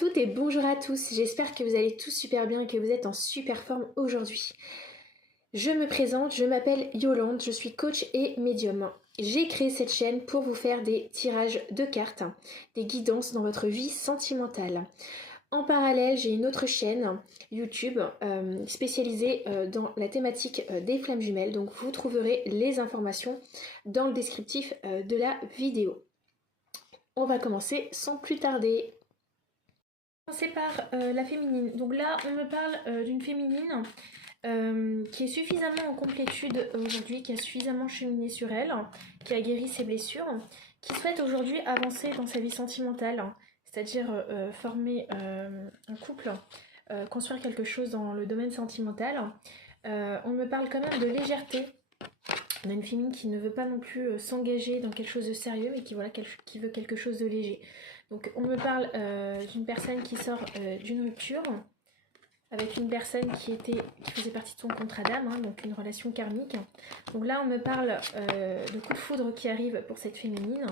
toutes et bonjour à tous, j'espère que vous allez tous super bien et que vous êtes en super forme aujourd'hui. Je me présente, je m'appelle Yolande, je suis coach et médium. J'ai créé cette chaîne pour vous faire des tirages de cartes, des guidances dans votre vie sentimentale. En parallèle, j'ai une autre chaîne YouTube spécialisée dans la thématique des flammes jumelles, donc vous trouverez les informations dans le descriptif de la vidéo. On va commencer sans plus tarder. Commencer par la féminine. Donc là, on me parle d'une féminine qui est suffisamment en complétude aujourd'hui, qui a suffisamment cheminé sur elle, qui a guéri ses blessures, qui souhaite aujourd'hui avancer dans sa vie sentimentale, c'est-à-dire former un couple, construire quelque chose dans le domaine sentimental. On me parle quand même de légèreté. On a une féminine qui ne veut pas non plus s'engager dans quelque chose de sérieux, mais qui veut quelque chose de léger. Donc on me parle d'une personne qui sort d'une rupture, avec une personne qui faisait partie de son contrat d'âme, donc une relation karmique. Donc là on me parle de coup de foudre qui arrive pour cette féminine,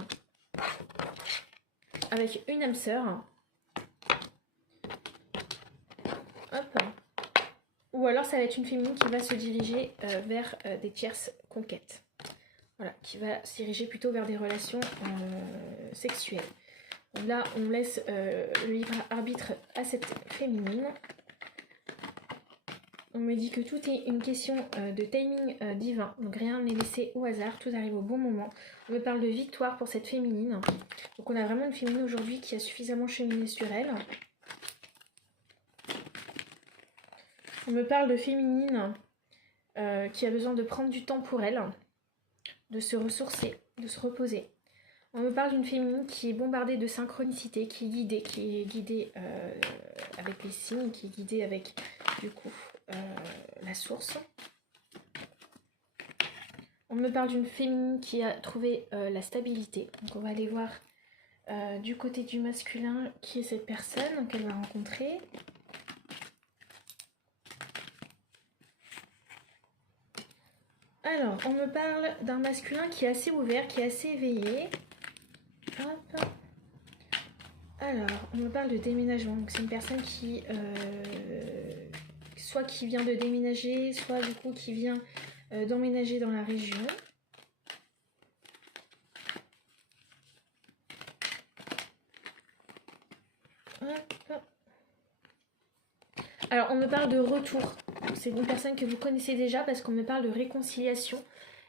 avec une âme sœur. Hop. Ou alors ça va être une féminine qui va se diriger vers des tierces conquêtes. Voilà, qui va se diriger plutôt vers des relations sexuelles. Donc là, on laisse le libre arbitre à cette féminine. On me dit que tout est une question de timing divin. Donc rien n'est laissé au hasard, tout arrive au bon moment. On me parle de victoire pour cette féminine. Donc on a vraiment une féminine aujourd'hui qui a suffisamment cheminé sur elle. On me parle de féminine qui a besoin de prendre du temps pour elle, de se ressourcer, de se reposer. On me parle d'une féminine qui est bombardée de synchronicité, qui est guidée avec les signes, qui est guidée avec, du coup, la source. On me parle d'une féminine qui a trouvé la stabilité. Donc on va aller voir du côté du masculin qui est cette personne qu'elle va rencontrer. Alors, on me parle d'un masculin qui est assez ouvert, qui est assez éveillé. Hop. Alors, on me parle de déménagement. Donc, c'est une personne qui, soit qui vient de déménager, soit du coup qui vient d'emménager dans la région. Hop. Alors, on me parle de retour. C'est une personne que vous connaissez déjà parce qu'on me parle de réconciliation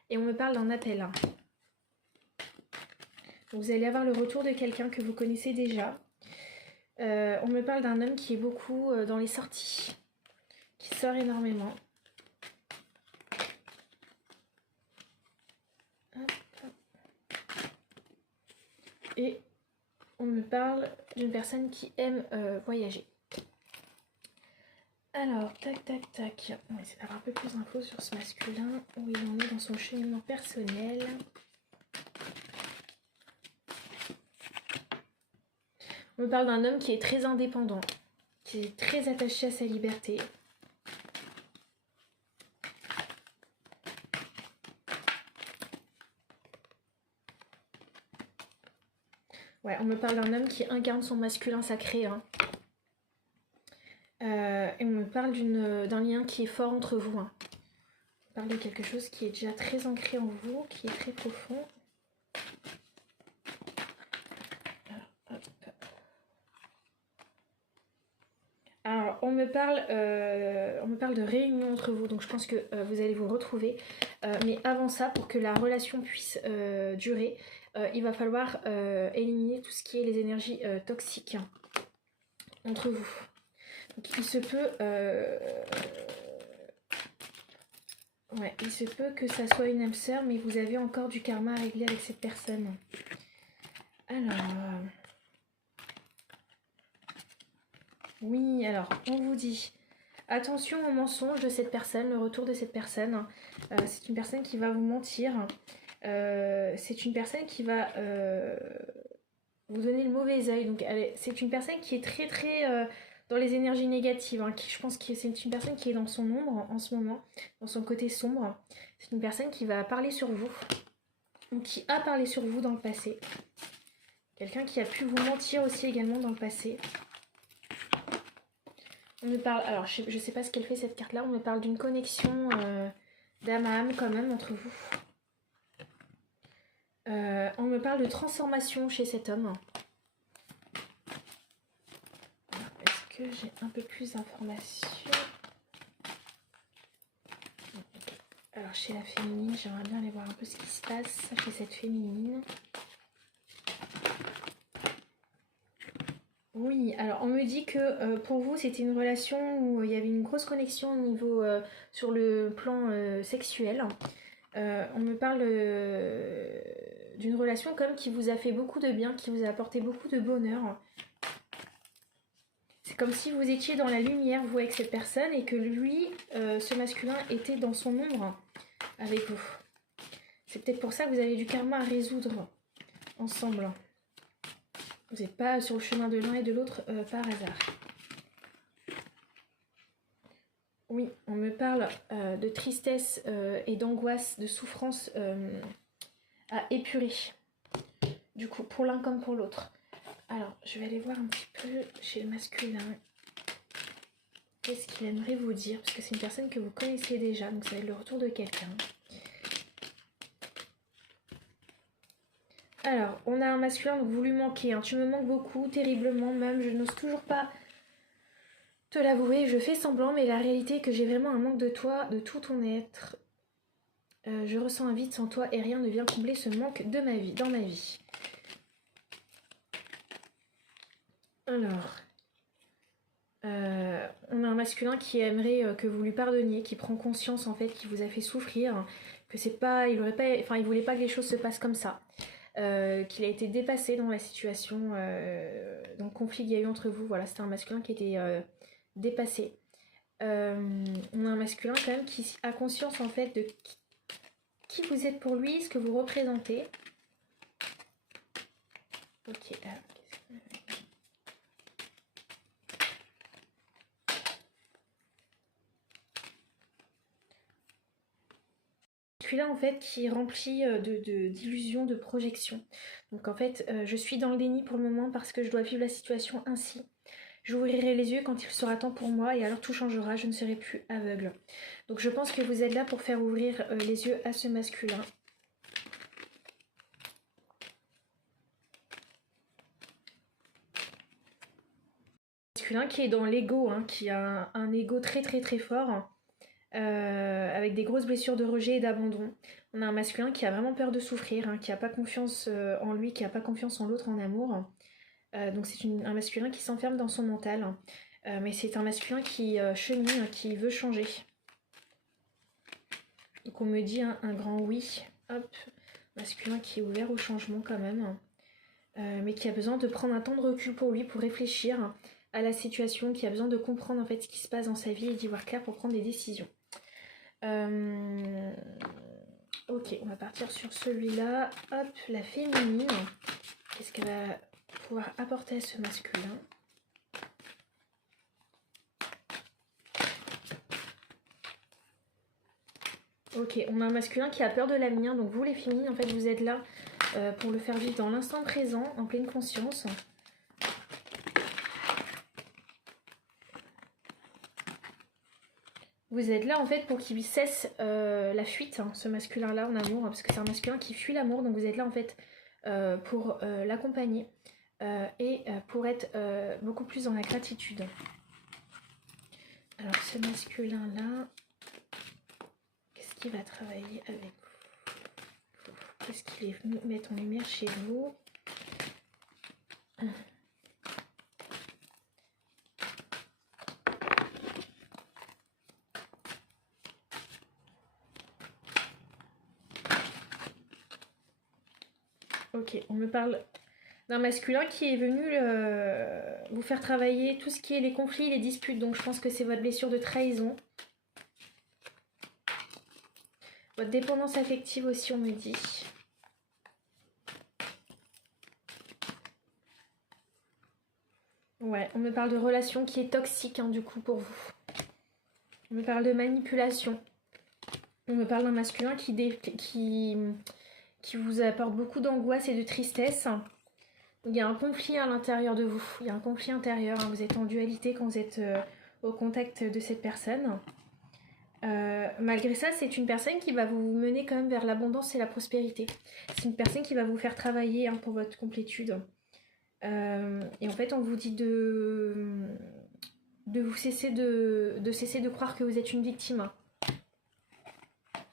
et on me parle d'un appel. Donc, vous allez avoir le retour de quelqu'un que vous connaissez déjà. On me parle d'un homme qui est beaucoup dans les sorties, qui sort énormément. Hop. Et on me parle d'une personne qui aime voyager. Alors, tac. On va essayer d'avoir un peu plus d'infos sur ce masculin, où il en est dans son cheminement personnel. On me parle d'un homme qui est très indépendant, qui est très attaché à sa liberté. Ouais, on me parle d'un homme qui incarne son masculin sacré. Et on me parle d'un lien qui est fort entre vous. On parle de quelque chose qui est déjà très ancré en vous, qui est très profond. Alors, on me parle de réunion entre vous, donc je pense que vous allez vous retrouver. Mais avant ça, pour que la relation puisse durer, il va falloir éliminer tout ce qui est les énergies toxiques entre vous. Donc, il se peut que ça soit une âme sœur, mais vous avez encore du karma à régler avec cette personne. Alors... Oui, alors, on vous dit, attention aux mensonges de cette personne, le retour de cette personne. C'est une personne qui va vous mentir. C'est une personne qui va vous donner le mauvais œil. Donc, c'est une personne qui est très dans les énergies négatives. Je pense que c'est une personne qui est dans son ombre en ce moment, dans son côté sombre. C'est une personne qui va parler sur vous, ou qui a parlé sur vous dans le passé. Quelqu'un qui a pu vous mentir aussi également dans le passé. On me parle, alors je sais pas ce qu'elle fait cette carte-là, on me parle d'une connexion d'âme à âme quand même entre vous. On me parle de transformation chez cet homme. Est-ce que j'ai un peu plus d'informations? Alors chez la féminine, j'aimerais bien aller voir un peu ce qui se passe chez cette féminine. Oui, alors on me dit que pour vous c'était une relation où il y avait une grosse connexion au niveau sur le plan sexuel. On me parle d'une relation comme qui vous a fait beaucoup de bien, qui vous a apporté beaucoup de bonheur. C'est comme si vous étiez dans la lumière, vous, avec cette personne, et que lui, ce masculin, était dans son ombre avec vous. C'est peut-être pour ça que vous avez du karma à résoudre ensemble. Vous n'êtes pas sur le chemin de l'un et de l'autre par hasard. Oui, on me parle de tristesse et d'angoisse, de souffrance à épurer. Du coup, pour l'un comme pour l'autre. Alors, je vais aller voir un petit peu chez le masculin. Qu'est-ce qu'il aimerait vous dire? Parce que c'est une personne que vous connaissez déjà, donc ça va être le retour de quelqu'un. Alors, on a un masculin, donc vous lui manquez. Hein. Tu me manques beaucoup, terriblement même. Je n'ose toujours pas te l'avouer. Je fais semblant, mais la réalité est que j'ai vraiment un manque de toi, de tout ton être. Je ressens un vide sans toi et rien ne vient combler ce manque de ma vie, dans ma vie. Alors, on a un masculin qui aimerait que vous lui pardonniez, qui prend conscience en fait qu'il vous a fait souffrir, que c'est pas, il voulait pas que les choses se passent comme ça. Qu'il a été dépassé dans la situation, dans le conflit qu'il y a eu entre vous. Voilà, c'était un masculin qui était dépassé. On a un masculin quand même qui a conscience en fait de qui vous êtes pour lui, ce que vous représentez. Ok, alors celui-là en fait qui est rempli d'illusions, de projections. Donc en fait, je suis dans le déni pour le moment parce que je dois vivre la situation ainsi. J'ouvrirai les yeux quand il sera temps pour moi et alors tout changera, je ne serai plus aveugle. Donc je pense que vous êtes là pour faire ouvrir les yeux à ce masculin. Masculin qui est dans l'ego, hein, qui a un ego très très très fort, avec des grosses blessures de rejet et d'abandon. On a un masculin qui a vraiment peur de souffrir, hein, qui n'a pas confiance en lui, qui n'a pas confiance en l'autre, en amour. Donc c'est un masculin qui s'enferme dans son mental. Mais c'est un masculin qui chemine, qui veut changer. Donc on me dit un grand oui. Hop, masculin qui est ouvert au changement quand même. Mais qui a besoin de prendre un temps de recul pour lui, pour réfléchir à la situation, qui a besoin de comprendre en fait ce qui se passe dans sa vie et d'y voir clair pour prendre des décisions. Ok, on va partir sur celui-là. Hop, la féminine. Qu'est-ce qu'elle va pouvoir apporter à ce masculin? Ok, on a un masculin qui a peur de l'avenir, donc vous les féminines, en fait, vous êtes là pour le faire vivre dans l'instant présent, en pleine conscience. Vous êtes là, en fait, pour qu'il cesse la fuite, hein, ce masculin-là, en amour, parce que c'est un masculin qui fuit l'amour, donc vous êtes là, en fait, pour l'accompagner et pour être beaucoup plus dans la gratitude. Alors, ce masculin-là... qui va travailler avec vous? Qu'est-ce qu'il est venu mettre en lumière chez vous? Ok, on me parle d'un masculin qui est venu vous faire travailler tout ce qui est les conflits, les disputes. Donc je pense que c'est votre blessure de trahison. Votre dépendance affective aussi, on me dit. Ouais, on me parle de relation qui est toxique, hein, du coup, pour vous. On me parle de manipulation. On me parle d'un masculin qui vous apporte beaucoup d'angoisse et de tristesse. Il y a un conflit à l'intérieur de vous. Il y a un conflit intérieur. Hein. Vous êtes en dualité quand vous êtes au contact de cette personne. Malgré ça, c'est une personne qui va vous mener quand même vers l'abondance et la prospérité. C'est une personne qui va vous faire travailler hein, pour votre complétude. Et en fait, on vous dit de vous cesser de croire que vous êtes une victime.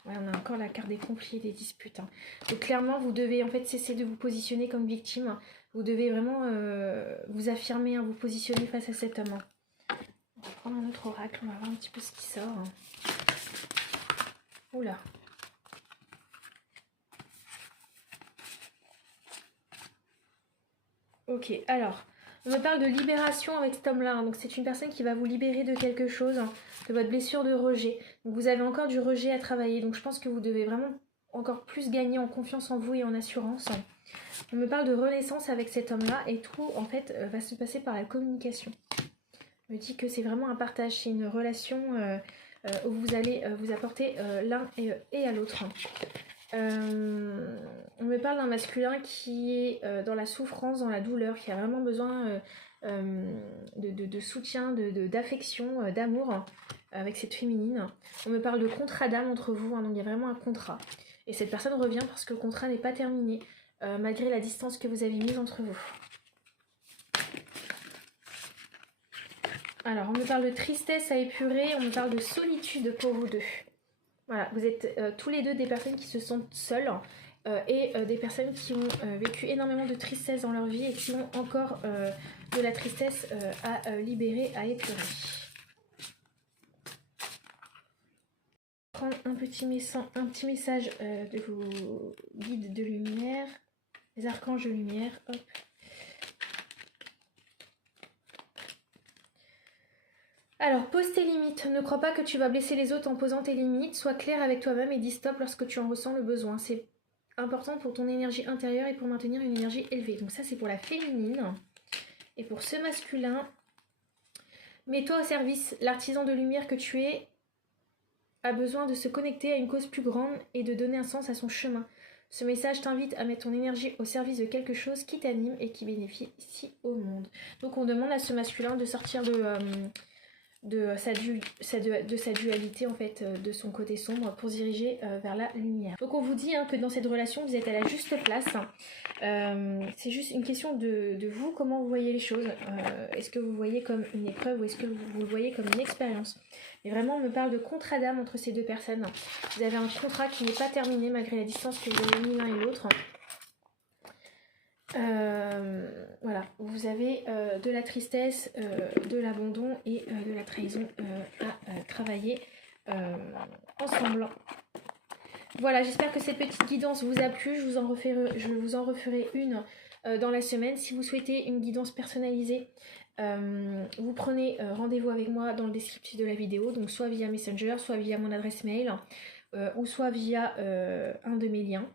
Ouais, on a encore la carte des conflits et des disputes. Hein. Donc clairement, vous devez en fait cesser de vous positionner comme victime. Vous devez vraiment vous affirmer, hein, vous positionner face à cet homme. On va prendre un autre oracle, on va voir un petit peu ce qui sort. Hein. Oula. Ok, alors, on me parle de libération avec cet homme-là. Hein. Donc c'est une personne qui va vous libérer de quelque chose, hein, de votre blessure de rejet. Donc vous avez encore du rejet à travailler. Donc je pense que vous devez vraiment encore plus gagner en confiance en vous et en assurance. On me parle de renaissance avec cet homme-là et tout, en fait, va se passer par la communication. On me dit que c'est vraiment un partage, c'est une relation où vous allez vous apporter l'un et à l'autre. On me parle d'un masculin qui est dans la souffrance, dans la douleur, qui a vraiment besoin de soutien, d'affection, d'amour avec cette féminine. On me parle de contrat d'âme entre vous, hein, donc il y a vraiment un contrat. Et cette personne revient parce que le contrat n'est pas terminé, malgré la distance que vous avez mise entre vous. Alors, on me parle de tristesse à épurer, on me parle de solitude pour vous deux. Voilà, vous êtes tous les deux des personnes qui se sentent seules et des personnes qui ont vécu énormément de tristesse dans leur vie et qui ont encore de la tristesse à libérer, à épurer. Je vais prendre un petit message de vos guides de lumière, les archanges de lumière. Hop. Alors, pose tes limites. Ne crois pas que tu vas blesser les autres en posant tes limites. Sois clair avec toi-même et dis stop lorsque tu en ressens le besoin. C'est important pour ton énergie intérieure et pour maintenir une énergie élevée. Donc ça, c'est pour la féminine. Et pour ce masculin, mets-toi au service. L'artisan de lumière que tu es a besoin de se connecter à une cause plus grande et de donner un sens à son chemin. Ce message t'invite à mettre ton énergie au service de quelque chose qui t'anime et qui bénéficie au monde. Donc on demande à ce masculin de sortir de sa dualité en fait, de son côté sombre pour se diriger vers la lumière. Donc on vous dit hein, que dans cette relation vous êtes à la juste place. C'est juste une question de vous, comment vous voyez les choses. Est-ce que vous voyez comme une épreuve ou est-ce que vous le voyez comme une expérience? Mais vraiment on me parle de contrat d'âme entre ces deux personnes. Vous avez un contrat qui n'est pas terminé malgré la distance que vous avez mis l'un et l'autre. Voilà, vous avez de la tristesse, de l'abandon et de la trahison à travailler ensemble. Voilà, j'espère que cette petite guidance vous a plu. Je vous en referai une dans la semaine. Si vous souhaitez une guidance personnalisée, vous prenez rendez-vous avec moi dans le descriptif de la vidéo, donc soit via Messenger, soit via mon adresse mail, ou soit via un de mes liens.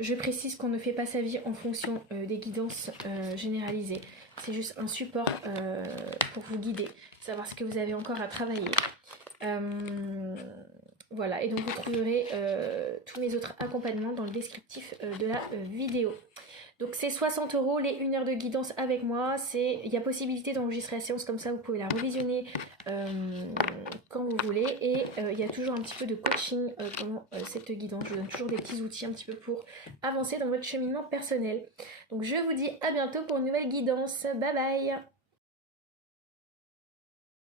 Je précise qu'on ne fait pas sa vie en fonction des guidances généralisées. C'est juste un support pour vous guider, savoir ce que vous avez encore à travailler. Voilà, et donc vous trouverez tous mes autres accompagnements dans le descriptif de la vidéo. Donc c'est 60 € les 1 heure de guidance avec moi. Il y a possibilité d'enregistrer la séance comme ça, vous pouvez la revisionner quand vous voulez. Et il y a toujours un petit peu de coaching pendant cette guidance. Je vous donne toujours des petits outils un petit peu pour avancer dans votre cheminement personnel. Donc je vous dis à bientôt pour une nouvelle guidance. Bye bye!